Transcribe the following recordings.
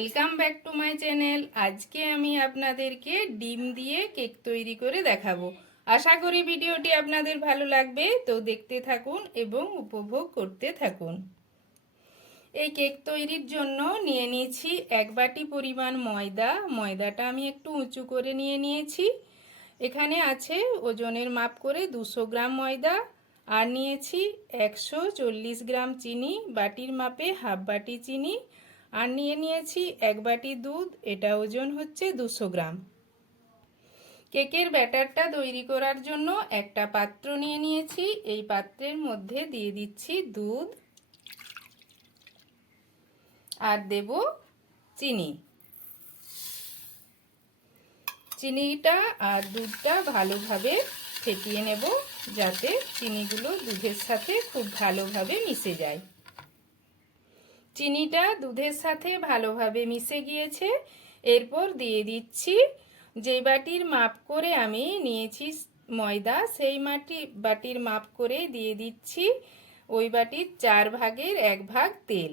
Welcome back to my channel. আজকে আমি আপনাদেরকে ডিম দিয়ে কেক তৈরি করে দেখাবো। আশা করি ভিডিওটি আপনাদের ভালো লাগবে, তো দেখতে থাকুন এবং উপভোগ করতে থাকুন। এই কেক তৈরির জন্য নিয়ে নিয়েছি 1 বাটি পরিমাণ ময়দা। ময়দাটা আমি একটু উঁচু করে নিয়ে নিয়েছি। এখানে আছে ওজনের মাপ করে 200 গ্রাম ময়দা, আর নিয়েছি 140 গ্রাম চিনি, বাটির মাপে হাফ বাটি চিনি, আর নিয়ে নিয়েছি 1 বাটি দুধ, এটা ওজন হচ্ছে 200 গ্রাম। কেকের ব্যাটারটা তৈরি করার জন্য একটা পাত্র নিয়ে নিয়েছি। এই পাত্রের মধ্যে দিয়ে দিচ্ছি দুধ আর দেব চিনি। চিনিটা আর দুধটা ভালোভাবে ফেটিয়ে নেব, যাতে চিনিগুলো দুধের সাথে খুব ভালোভাবে মিশে যায়। চিনিটা দুধের সাথে ভালোভাবে মিশে গিয়েছে। এরপর দিয়ে দিচ্ছি যে বাটির মাপ করে আমি নিয়েছি ময়দা, সেই বাটির মাপ করে দিয়ে দিচ্ছি ওই বাটির 4 ভাগের 1 ভাগ তেল।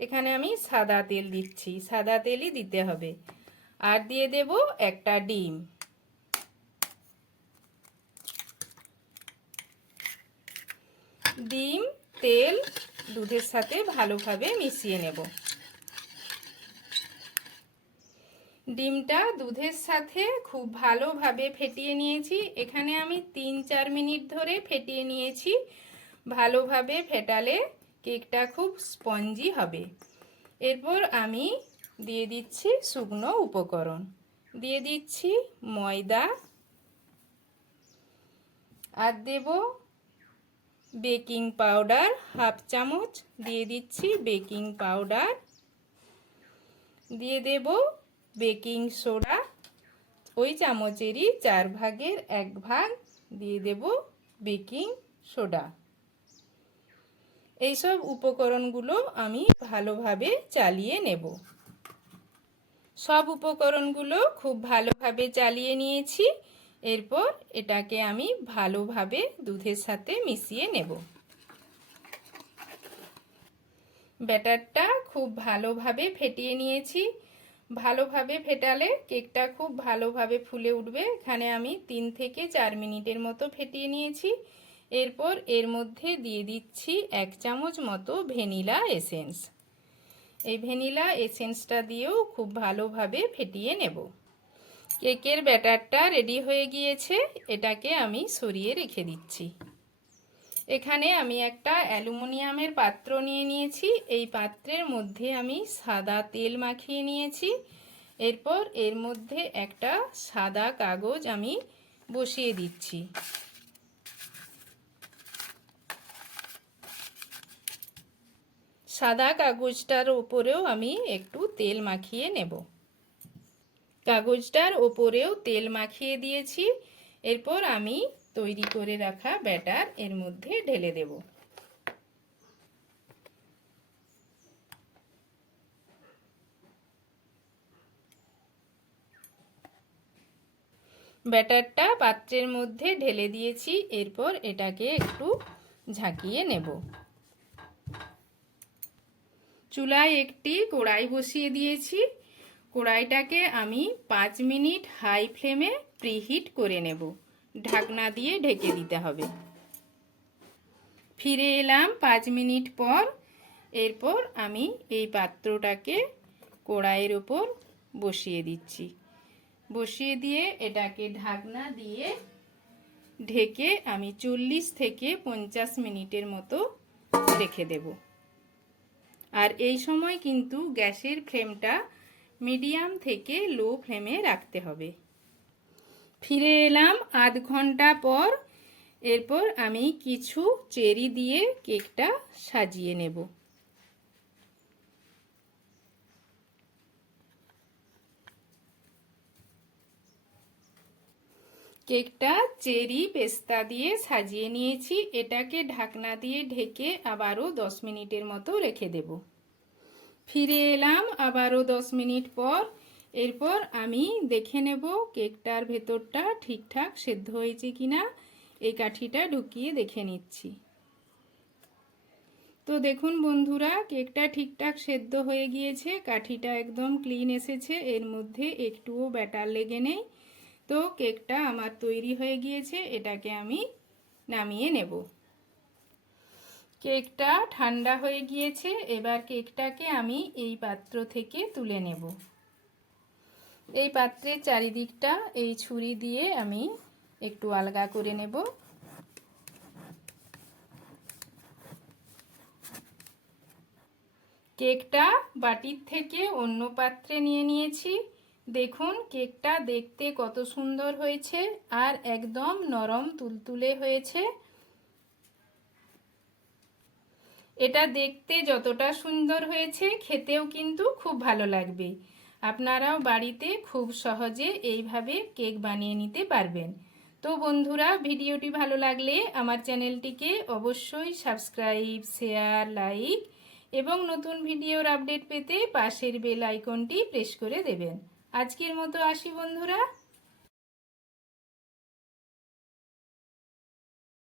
এখানে আমি সাদা তেল দিচ্ছি, সাদা তেলই দিতে হবে। আর দিয়ে দেব একটা ডিম। ডিম তেল দুধের সাথে ভালোভাবে মিশিয়ে নেব। ডিমটা দুধের সাথে খুব ভালোভাবে ফেটিয়ে নিয়েছি। এখানে আমি 3-4 মিনিট ধরে ফেটিয়ে নিয়েছি। ভালোভাবে ফেটালে কেকটা খুব স্পঞ্জি হবে। এরপর আমি দিয়ে দিচ্ছি শুকনো উপকরণ। দিয়ে দিচ্ছি ময়দা, আর দেব বেকিং পাউডার হাফ চামচ, দিয়ে দিচ্ছি বেকিং পাউডার, দিয়ে দেব বেকিং সোডা ওই চামচেরই 4 ভাগের 1 ভাগ দিয়ে দেব বেকিং সোডা। এইসব উপকরণগুলো আমি ভালোভাবে চালিয়ে নেব। সব উপকরণগুলো খুব ভালোভাবে চালিয়ে নিয়েছি। এরপর এটাকে আমি ভালোভাবে দুধের সাথে মিশিয়ে নেব। ব্যাটারটা খুব ভালোভাবে ফেটিয়ে নিয়েছি। ভালোভাবে ফেটালে কেকটা খুব ভালোভাবে ফুলে উঠবে। এখানে আমি 3 থেকে 4 মিনিটের মতো ফেটিয়ে নিয়েছি। এরপর এর মধ্যে দিয়ে দিচ্ছি 1 চামচ মতো ভ্যানিলা এসেন্স। এই ভ্যানিলা এসেন্সটা দিয়েও খুব ভালোভাবে ফেটিয়ে নেব। কেকের ব্যাটারটা রেডি হয়ে গিয়েছে, এটাকে আমি সরিয়ে রেখে দিচ্ছি। এখানে আমি একটা অ্যালুমিনিয়ামের পাত্র নিয়ে নিয়েছি। এই পাত্রের মধ্যে আমি সাদা তেল মাখিয়ে নিয়েছি। এরপর এর মধ্যে একটা সাদা কাগজ আমি বসিয়ে দিচ্ছি। সাদা কাগজটার ওপরেও আমি একটু তেল মাখিয়ে নেব। কাগজটার ওপরেও তেল মাখিয়ে দিয়েছি। এরপর আমি তৈরি করে রাখা ব্যাটার এর মধ্যে ঢেলে দেব। ব্যাটারটা পাত্রের মধ্যে ঢেলে দিয়েছি। এরপর এটাকে একটু ঝাঁকিয়ে নেব। চুলায় একটি কড়াই বসিয়ে দিয়েছি। কড়াইটাকে আমি 5 মিনিট হাই ফ্লেমে প্রিহিট করে নেব। ঢাকনা দিয়ে ঢেকে দিতে হবে। ফিরে এলাম 5 মিনিট পর। এরপর আমি এই পাত্রটাকে কড়াইয়ের ওপর বসিয়ে দিচ্ছি। বসিয়ে দিয়ে এটাকে ঢাকনা দিয়ে ঢেকে আমি 40 থেকে 50 মিনিটের মতো রেখে দেব। আর এই সময় কিন্তু গ্যাসের ফ্লেমটা মিডিয়াম থেকে লো ফ্লেমে রাখতে হবে। ফিরে এলাম আধ ঘন্টা পর। এরপর আমি কিছু চেরি দিয়ে কেকটা সাজিয়ে নেব। কেকটা চেরি পেস্তা দিয়ে সাজিয়ে নিয়েছি। এটাকে ঢাকনা দিয়ে ঢেকে আবারও 10 মিনিটের মতো রেখে দেব। ফিরে এলাম আবারও 10 মিনিট পর। এরপর আমি দেখে নেব কেকটার ভেতরটা ঠিকঠাক সেদ্ধ হয়েছে কিনা। এই কাঠিটা ঢুকিয়ে দেখে নিচ্ছি। তো দেখুন বন্ধুরা, কেকটা ঠিকঠাক সেদ্ধ হয়ে গিয়েছে, কাঠিটা একদম ক্লিন এসেছে, এর মধ্যে একটুও ব্যাটার লেগে নেই। তো কেকটা আমার তৈরি হয়ে গিয়েছে, এটাকে আমি নামিয়ে নেব। কেকটা ঠান্ডা হয়ে গিয়েছে, এবার কেকটাকে আমি এই পাত্র থেকে তুলে নেব। এই পাত্রের চারিদিকটা এই ছুরি দিয়ে আমি একটু আলগা করে নেব। কেকটা বাটির থেকে অন্য পাত্রে নিয়ে নিয়েছি। দেখুন কেকটা দেখতে কত সুন্দর হয়েছে আর একদম নরম তুলতুলে হয়েছে। এটা দেখতে যতটা সুন্দর হয়েছে, খেতেও কিন্তু খুব ভালো লাগবে। আপনারাও বাড়িতে খুব সহজে এইভাবে কেক বানিয়ে নিতে পারবেন। তো বন্ধুরা, ভিডিওটি ভালো লাগলে আমার চ্যানেলটিকে অবশ্যই সাবস্ক্রাইব, শেয়ার, লাইক এবং নতুন ভিডিওর আপডেট পেতে পাশের বেল আইকনটি প্রেস করে দেবেন। আজকের মতো আসি বন্ধুরা।